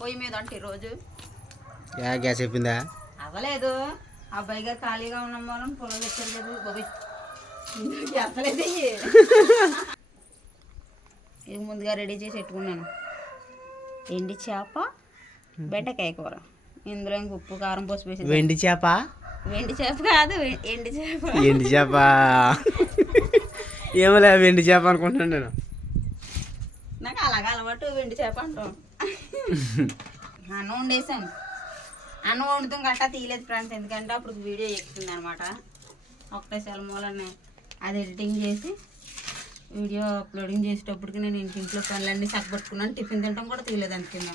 పొయ్యి మీద అంటే ఈరోజు గ్యాస్ అయిపోయిందా? అవ్వలేదు. అబ్బాయి గారు ఖాళీగా ఉన్నాం మనం పొలం తెచ్చారు కదా బాబు చెప్పలేదు. ఇది ముందుగా రెడీ చేసి పెట్టుకున్నాను. ఎండి చేప బెండకాయ కూర. ఇందులో ఇంక ఉప్పు కారం పోసి వేసి. వెండి చేప? వెండి చేప కాదు, ఎండి చేప. ఎండి చేప ఏమలే, వెండి చేప అనుకుంటున్నాను నేను. నాకు అలాగ అలవాటు, వెండి చేప అంటాం. అన్నం వండేసాను. అన్నం వండుతాం గట్టా తీయలేదు ఫ్రెండ్స్, ఎందుకంటే అప్పుడు వీడియో ఎక్కుతుంది అనమాట. ఒకటే సెలమూలని అది ఎడిటింగ్ చేసి వీడియో అప్లోడింగ్ చేసేటప్పటికి నేను ఇంట్లో పనులన్నీ చక్కబట్టుకున్నాను. టిఫిన్ తింటాం కూడా తీయలేదు అనుకున్నా.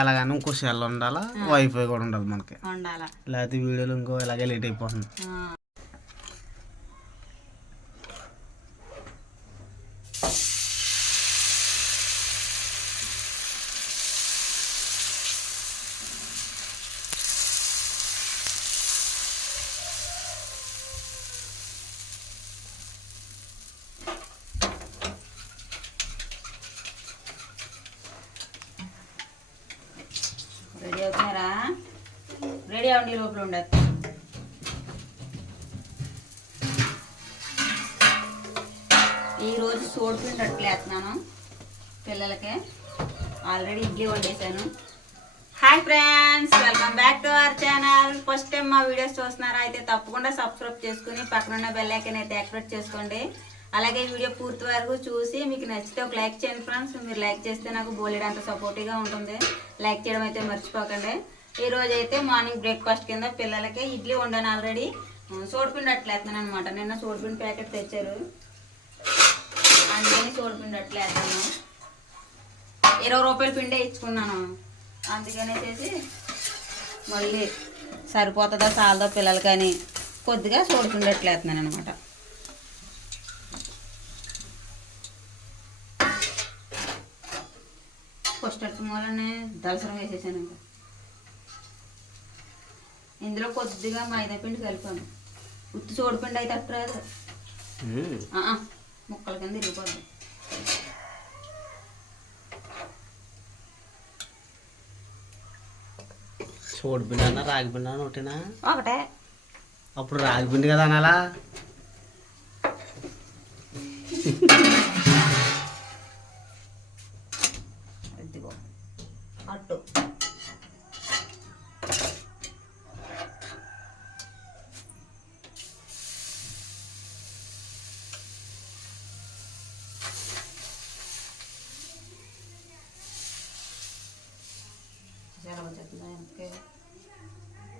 ఎలాగైనా ఇంకో సెల్ ఉండాలా, వైఫై కూడా ఉండాలి మనకి, ఉండాలా, లేకపోతే వీడియోలు ఇంకో ఇలాగే లేట్ అయిపోతుంది. రెడీ అవుతున్నారా? రెడీ అవ్వండి, లోపల ఉండదు. ఈరోజు సోడిపిండి అట్లేస్తున్నాను పిల్లలకి. ఆల్రెడీ ఇడ్లీ వండేసాను. Hi friends, welcome back to our channel. First time మా వీడియోస్ చూస్తున్నారా అయితే తప్పకుండా సబ్స్క్రైబ్ చేసుకుని పక్కనున్న బెల్ ఐకాన్ అయితే యాక్టివేట్ చేసుకోండి. అలాగే వీడియో పూర్తి వరకు చూసి మీకు నచ్చితే ఒక లైక్ చేయండి ఫ్రెండ్స్. మీరు లైక్ చేస్తే నాకు బోలెడంత సపోర్టివ్గా ఉంటుంది. లైక్ చేయడం అయితే మర్చిపోకండి. ఈరోజు అయితే మార్నింగ్ బ్రేక్ఫాస్ట్ కింద పిల్లలకి ఇడ్లీ వండాను. ఆల్రెడీ సోడిపిండి అట్లేస్తున్నాను అనమాట. నిన్న సోడిపిండి ప్యాకెట్ తెచ్చారు, అందుకని సోడిపిండి అట్లేస్తాను. 20 రూపాయల పిండే ఇచ్చుకున్నాను, అందుకనేసి మళ్ళీ సరిపోతుందా చాలదో పిల్లలకని కొద్దిగా సోడిపిండి అట్లేస్తున్నాను అనమాట. ఫస్ట్ అట్టు మూలనే దలసరం వేసేసాను. ఇంకా ఇందులో కొద్దిగా మైదా పిండి కలిపాను. ఉత్తి సోడిపిండి అయితే అట్టరాదు, ముక్కల కింద ఇరిగిపోద్ది. సోడిపిండి అన్నా రాగి పిండి అన్న ఒకటేనా? ఒకటే. అప్పుడు రాగి పిండి కదా అనాలా? అట్టు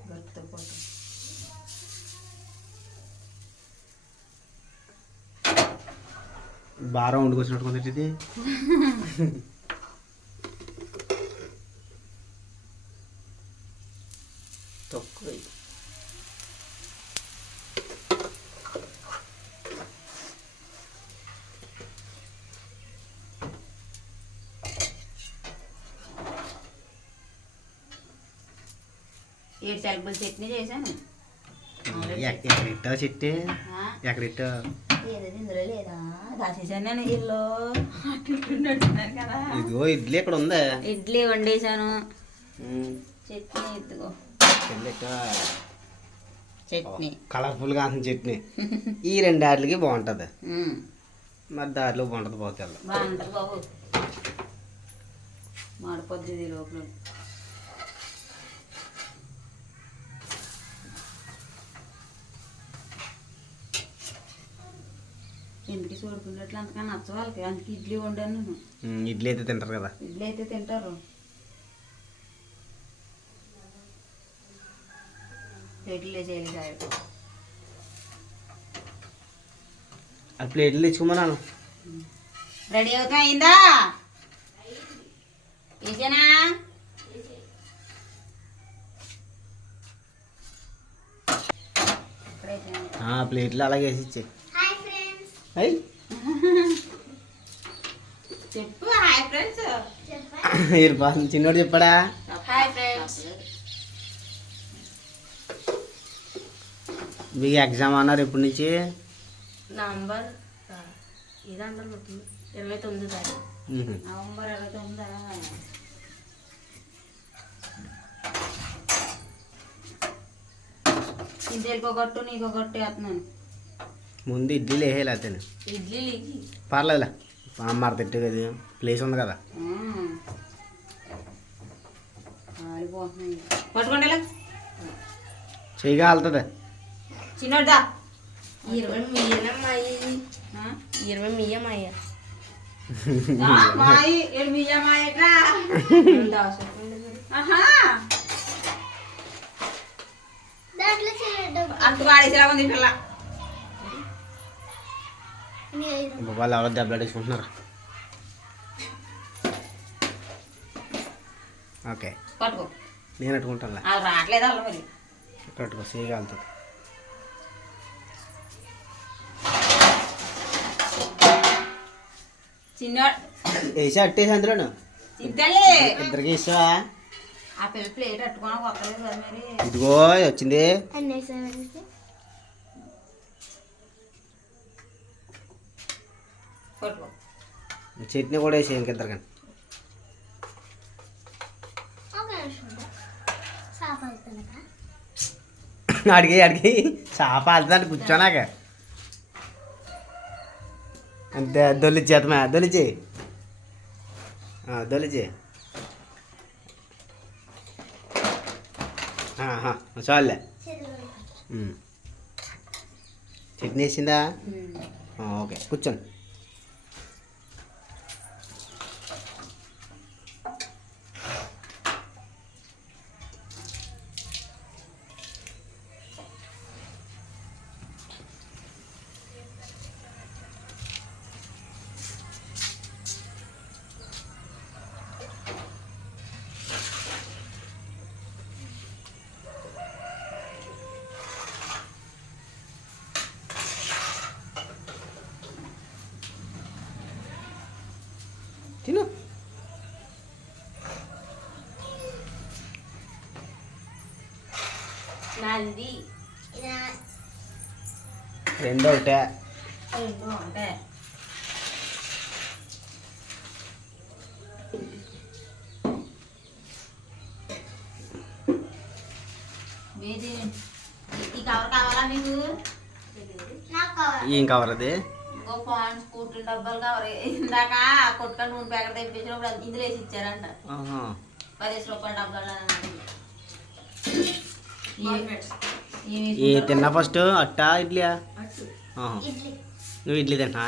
గట్టితో పోటు బాగా వండుకొచ్చినట్టు కొంత ఇది. తక్కువ 7 సెలబుల్ చట్నీ చేశాను. ఎక్కడిట్టా చెట్టు? ఎక్కడిట్టా? ఇందులో లేదా దాచేసాను నేను. ఇల్లు కదా, ఇదిగో ఇడ్లీ ఇక్కడ ఉందా? ఇడ్లీ వండేసాను. చట్నీ ఇదిగో చట్నీ, కలర్ఫుల్గా అంత చట్నీ. ఈ 2 దారులకి బాగుంటుంది, మరి దారిలో బాగుంటుంది. బాగుంటుంది బాబు, మాడిపోద్ది లోపల. ఎందుకు చూడుకున్నట్లు అంతకన్నా నచ్చ వాళ్ళకి, అందుకే ఇడ్లీ వండాను నేను. ఇడ్లీ అయితే తింటారు కదా, ఇడ్లీ అయితే తింటారు. ప్లేట్లు వేసేయాలి సార్. ఆ ప్లేట్లు తెచ్చుకోమన్నాను. రెడీ అవుతా అయిందా? వేసేనా? ప్లేట్లు అలాగే వేసి ఇచ్చే. చెప్పు హాయ్ ఫ్రెండ్స్. చిన్నోడు చెప్పాడా? Hi friends. మీకు ఎగ్జామ్ అన్నారు ఎప్పటి నుంచి? నవంబర్ ఇదంటే 29 తారీఖు. నవంబర్ 29. ఇంతేకో గట్టు నీకో గట్టు వేస్తున్నాను. ముందు ఇడ్లీలు వేసేయాలి అతను. ఇడ్లీ పర్లేదులే అమ్మారు తిట్టు కదా, ప్లేస్ ఉంది కదా. పట్టుకోండి చెయ్యి కాలుతుంది. చిన్నోడ్దా 20 మియ్యనమ్మాయి 20 మియ్యమయ్య మాయి ఏడు బియ్యం మాయట్రా. అంత వాడేసేలా ఉంది పిల్ల. వాళ్ళు ఎవరో దెబ్బలాడేసుకుంటున్నారు. ఓకే పట్టుకో. నేను పెట్టుకుంటాను. అది రావట్లేదు అల్ల మరి. పెట్టుకో చెయ్యి కాలుతుంది. చిన్నోడు వేసి అట్టేసి అందులోను ఇద్దలే ఇద్దరికి ఇస్తావా? ఆ పిల్ల ప్లేట్ అట్టుకోవడం వస్తలేదు కదా మరి. ఇదిగో వచ్చింది. పట్టుకో. చట్నీ కూడా వేసి ఇంకిద్దరికని. అడిగి చేప వెళ్తాను కూర్చోనాక అంతే. దొల్లిచ్చేతమా దొల్లిచి దొల్లిచి చాలులే. చట్నీ వేసిందా? ఓకే కూర్చోండి. తిను. నాది రెండో ఒకటే. అంటే మీది ఈ కవర్ కావాలా మీకు? ఏం కవర్ అది? ఇంకో పాయింట్స్ కుట్టిన డబ్బాలు కవర్. ఇందాక కొట్ట నూనె ప్యాకెట్ తెప్పించినప్పుడు ఇందులో వేసి ఇచ్చారంట. 10 రూపాయల డబ్బాలు. ఏ తిన్నా ఫస్ట్ అట్టా ఇడ్లీయా? నువ్వు ఇడ్లీ తింటా?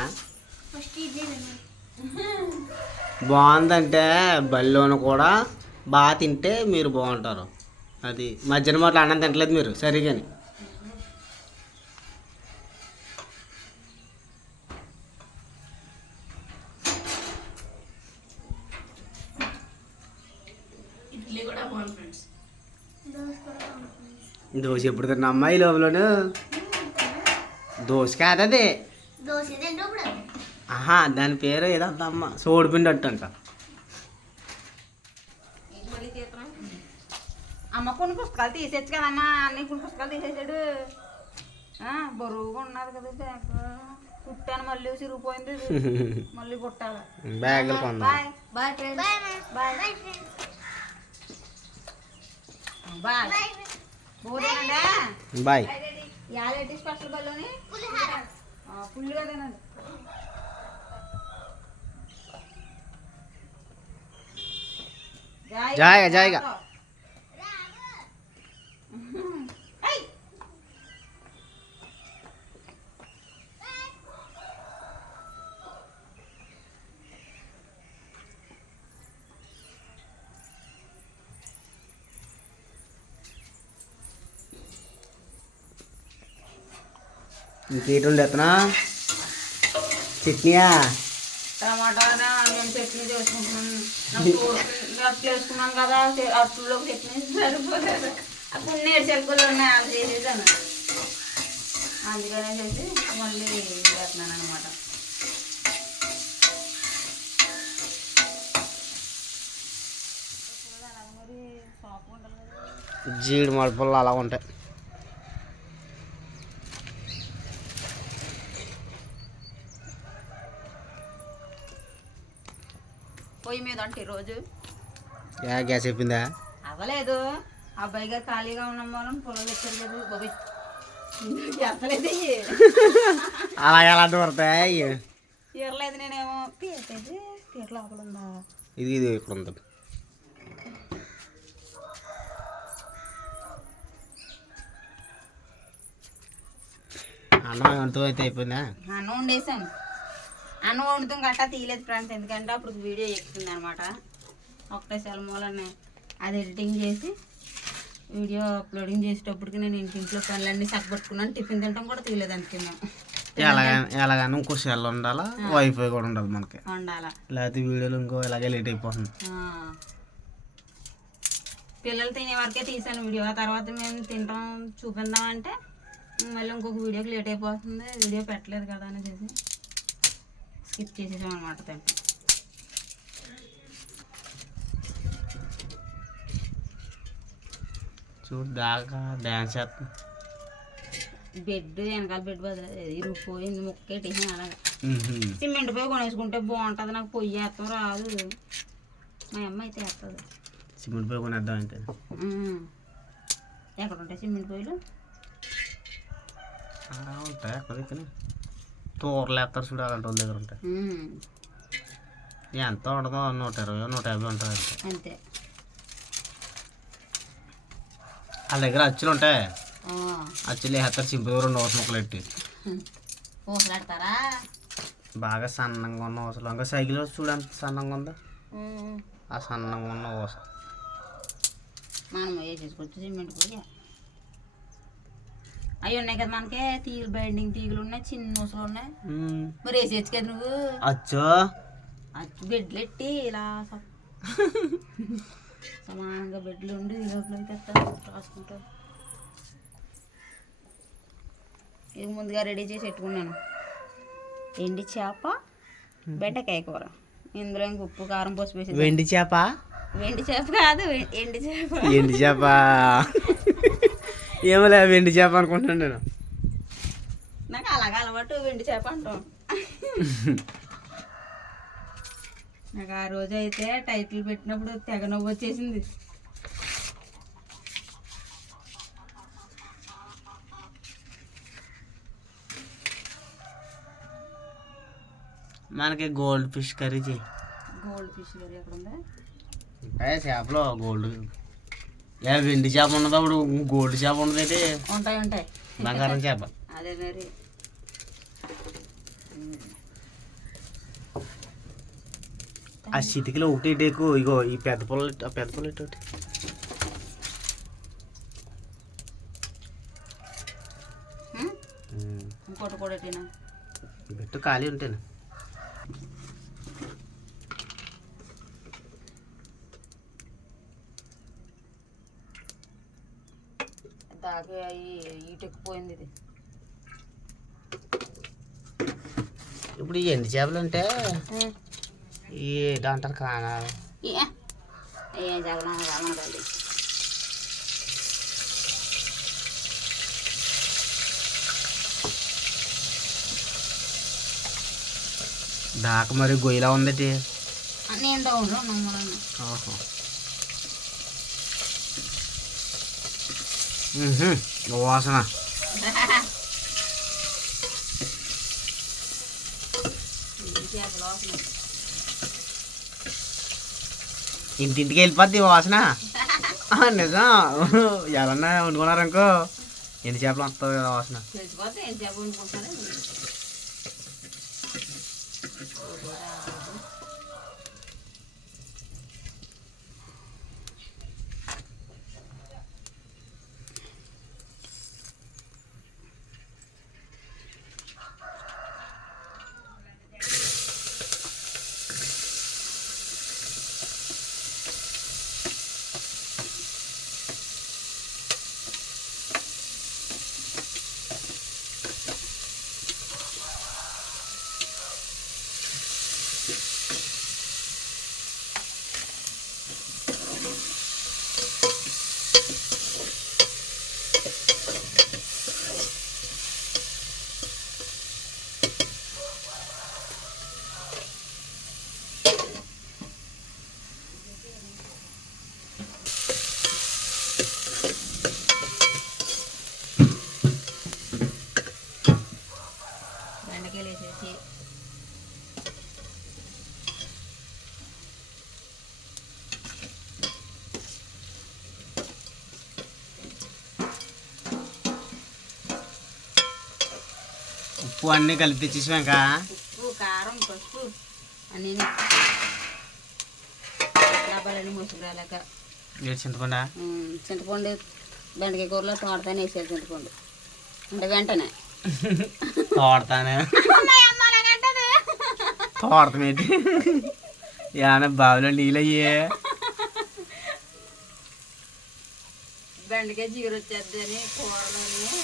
బాగుందంటే బల్లోను కూడా బాగా తింటే మీరు బాగుంటారు. అది మధ్యాహ్నం మాటలు అన్నం తింటలేదు మీరు సరిగాని. ఇడ్లీ కూడా బాగుంది ఫ్రెండ్స్. దోశ ఎప్పుడు తిన్నా అమ్మాయి లోపలను? దోశ కాదది. ఆహా దాని పేరు ఏదో అమ్మ సోడిపిండి అట్టు అంట. అమ్మ కొన్ని పుస్తకాలు తీసేచ్చు కదమ్మా. అన్ని కొన్ని పుస్తకాలు తీసేసాడు. బరువుగా ఉన్నది కదా బ్యాగ్. కుట్టాను మళ్ళీ చిరిగిపోయింది. మళ్ళీ కుట్టాలి. బ్యాగులు కొందాం. Bye bye friends. Bye bye. పోదేనండి. బాయ్. యాలేటి స్పెషల్ బల్లోని ఫుల్గా తినండి. జాయిగా జాయిగా. ఇంకేటి ఉండేతనా? చట్నీయా? టమాటా ఆనియన్ చట్నీ చేసుకుంటున్నాను. అట్లు వేసుకున్నాను కదా, అట్లలో చట్నీ సరిపోలేదు. అప్పుడు నేర్చెక్కలు ఉన్నాయి అది చేసేసాను. అందుకనే చేసి మళ్ళీ వేస్తున్నాను అనమాట. మరి సాఫ్ట్ ఉండాలి కదా. జీడి మడపలు అలా ఉంటాయి. పొయ్యి మీద అంటే రోజు గ్యాస్ అయిపోయిందా? అవ్వలేదు. అబ్బాయి గారు ఖాళీగా ఉన్నాం వాళ్ళని పొలం తెచ్చారు కదా బాబీ. ఎత్తలేదు అలాగే అలా దూరతాయి. తీరలేదు. నేనేమో పీతది పీట లోపల ఉందా. ఇది ఇక్కడ ఉంది. అన్నం ఎంతో అయితే అయిపోయిందా? అన్నం వండేసాను. అన్నం వండుతాం గట్టా తీయలేదు ఫ్రెండ్స్, ఎందుకంటే అప్పుడు వీడియో ఎక్కుతుంది అనమాట. ఒకటే సెలమూలనే అది ఎడిటింగ్ చేసి వీడియో అప్లోడింగ్ చేసేటప్పటికి నేను ఇంట్లో పనులన్నీ చక్కబట్టుకున్నాను. టిఫిన్ తింటాం కూడా తీయలేదు అనుకున్నాం. ఎలాగైనా ఇంకో సెల్ ఉండాలా, వైఫై కూడా ఉండాలి మనకి, వండాలా. లేకపోతే వీడియోలు ఇంకో ఇలాగే లేట్ అయిపోతుంది. పిల్లలు తినే వరకే తీసాను వీడియో. ఆ తర్వాత మేము తింటాం చూపిందామంటే మళ్ళీ ఇంకొక వీడియోకి లేట్ అయిపోతుంది, వీడియో పెట్టలేదు కదా అనేసి స్కిప్ చేసేసాం అనమాట. తింటాం చూడు దాకా డ్యాన్స్ చేస్తుంది. బెడ్ వెనకాల బెడ్ బదులు ఇరిగిపోయింది, ముక్కేటేసాను. అలాగా సిమెంట్ పొయ్యి కొనేసుకుంటే బాగుంటుంది. నాకు పొయ్యి వేస్తాం రాదు. మా అమ్మ అయితే వేస్తుంది. సిమెంట్ పొయ్యి కొనేద్దాం అయితే. ఎక్కడ ఉంటాయి సిమెంట్ పొయ్యిలు? ఉంటాయి అక్కడ ఇక్కడ తోరలు వేస్తారు చూడు, అలాంటి వాళ్ళ దగ్గర ఉంటాయి. ఎంత ఉండదో 120 150 ఉంటుంది అంతే. వాళ్ళ దగ్గర అచ్చులు ఉంటాయి. అచ్చులు వేస్తారు సింపుల్ 2 ఊస ముక్కలు పెట్టి ఊసలాడతారా. బాగా సన్నంగా ఉన్న ఊసలు. ఇంకా సైకిల్ చూడు ఎంత సన్నంగా ఉందో, ఆ సన్నంగా ఉన్న ఊస మనం వేసేసుకోవచ్చు. సిమెంట్ పొయ్యి అవి ఉన్నాయి కదా మనకి, తీగలు బైండింగ్ తీగలు ఉన్నాయి, చిన్న ఊసలు ఉన్నాయి. మరి వేసేయచ్చు కదా నువ్వు. అచ్చు బెడ్లు ఎట్టి ఇలా సమానంగా బెడ్లు ఉండి లోపలికి రాసుకుంటారు. ఇది ముందుగా రెడీ చేసి పెట్టుకున్నాను. ఎండి చేప, బెండకాయ కూర. ఇందులో ఇంక ఉప్పు కారం పసుపు వేసి. వెండి చేప? వెండి చేప కాదు, ఎండి చేప. ఎండి చేప ఏమోలే, వెండి చేప అనుకుంటున్నాను నేను. నాకు అలాగే అలవాటు, వెండి చేప అంటాం. నాకు ఆ రోజు అయితే టైటిల్ పెట్టినప్పుడు తెగ నవ్వు వచ్చేసింది. మనకి గోల్డ్ ఫిష్ కర్రీ చేయి. గోల్డ్ ఫిష్ కర్రీ ఎక్కడ ఉందా? చేపలో గోల్డ్ వెండి చేప ఉన్నది, అప్పుడు గోల్డ్ చేప ఉన్నది అయితే ఉంటాయి ఉంటాయి. బంగారం చేప అదే మరి. ఆ చిటికలో ఒకటి డేకు ఇగో ఈ పెద్ద పొలం, ఆ పెద్ద పొలం ఒకటి ఇంకోటి కూడా తినా పెట్టు ఖాళీ ఉంటాను. దాకా ఈటెక్కిపోయింది ఇది. ఇప్పుడు ఈ ఎండి చేపలు అంటే ఈ అంటారు కానా, ఏం చెప్పడం రామనకాలి. దాకా మరి గొయ్యిలా ఉందటి. నేను డౌన్ నమ్మలను. ఓహో వాసన. ఇంటింటికి వెళ్ళిపోద్ది వాసన. నిజం, ఎవరన్నా వండుకున్నారనుకో ఎండి చేపలు వస్తుంది కదా వాసన. తెలిసిపోతే ఏం చేప వండుకుంటారా. ఉప్పు అన్నీ కలిపి తెచ్చేసాక ఉప్పు కారం పసుపు అన్నీ డబ్బాలన్నీ మూసుకురాలేక ఏడు చింతపండా చింతపండు బెండకాయ కూరలో తోడతానే వేసేది చింతపండు అంటే వెంటనే తోడతానే తోడతామేంటి ఏమన్నా బావిలో నీళ్ళు అయ్యే బెండకాయ జీరు వచ్చేద్ది అని కూరలోని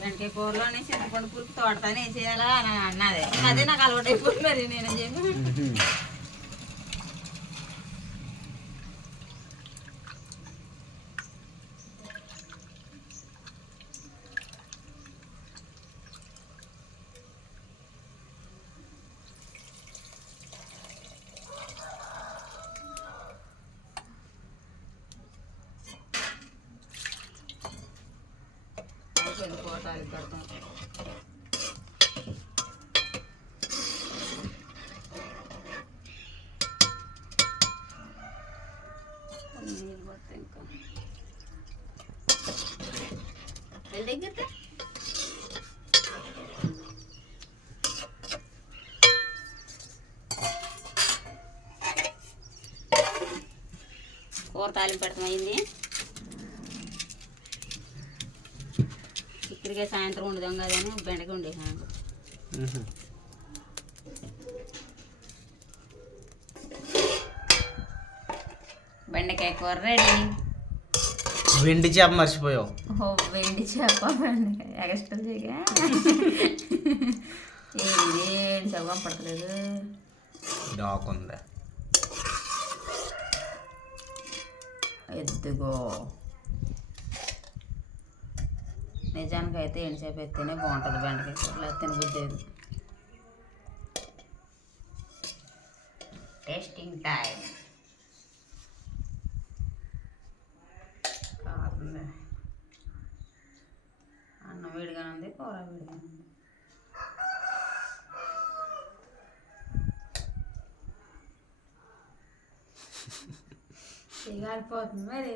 బెండకాయ కూరలోని చింతపండు పులుపు తోడతానే వేసేయాలా అని అన్నది అదే నాకు అలవాటు అయిపోయింది మరి నేను చెప్పి కోటాలు పెడతాం నీళ్ళు పడతాయి ఇంకా దగ్గర కూర తాలింపు పెడతాం అయింది చిక్కడిగా సాయంత్రం ఉండదాం కదని బెండకాయ ఉండేసాను బెండకాయ కూర రెడీ వెండి చేప మర్చిపోయావు ఓ వెండి చేప బెండకాయ ఎగస్ట్రా చేయగా ఏం చేప పడతలేదు డాకుందా ఎద్దుగో నిజానికి అయితే ఎండిసేపు ఎత్తేనే బాగుంటుంది బెండకాయ కూరలో తినబుద్దేది టేస్టింగ్ టైం కాదు అన్నం వేడిగానే ఉంది కూర వేడిగానే ఉంది కాలిపోతుంది మరి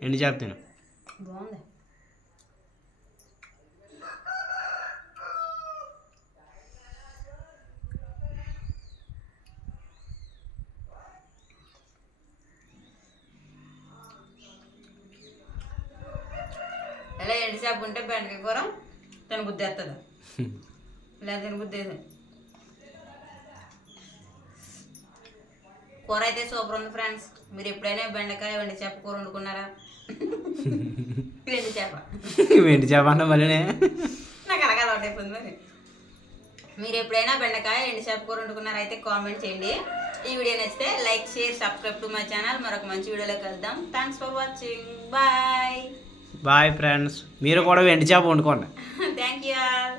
ఎండి చేప తిను బాగుంది ఇలా ఎండి చేప ఉంటే బెండకాయ కూర తినబుద్ధి వేస్తుంది ఇలా తినబుద్ధి వేసి కూర అయితే సూపర్ ఉంది ఫ్రెండ్స్ మీరు ఎప్పుడైనా బెండకాయ ఎండి చేప కూర వండుకున్నారా ఎండి చేప వెండి చేప అన్న మళ్ళీ నాకు అలాగే అలవాటు అయిపోయింది మరి మీరు ఎప్పుడైనా బెండకాయ ఎండి చేప కూర వండుకున్నారా అయితే కామెంట్ చేయండి ఈ వీడియో నచ్చితే like share subscribe to my channel మరొక మంచి వీడియోలో కలుద్దాం thanks for watching bye bye friends మీరు కూడా వెండి చేప వండుకోండి థ్యాంక్ యూ ఆల్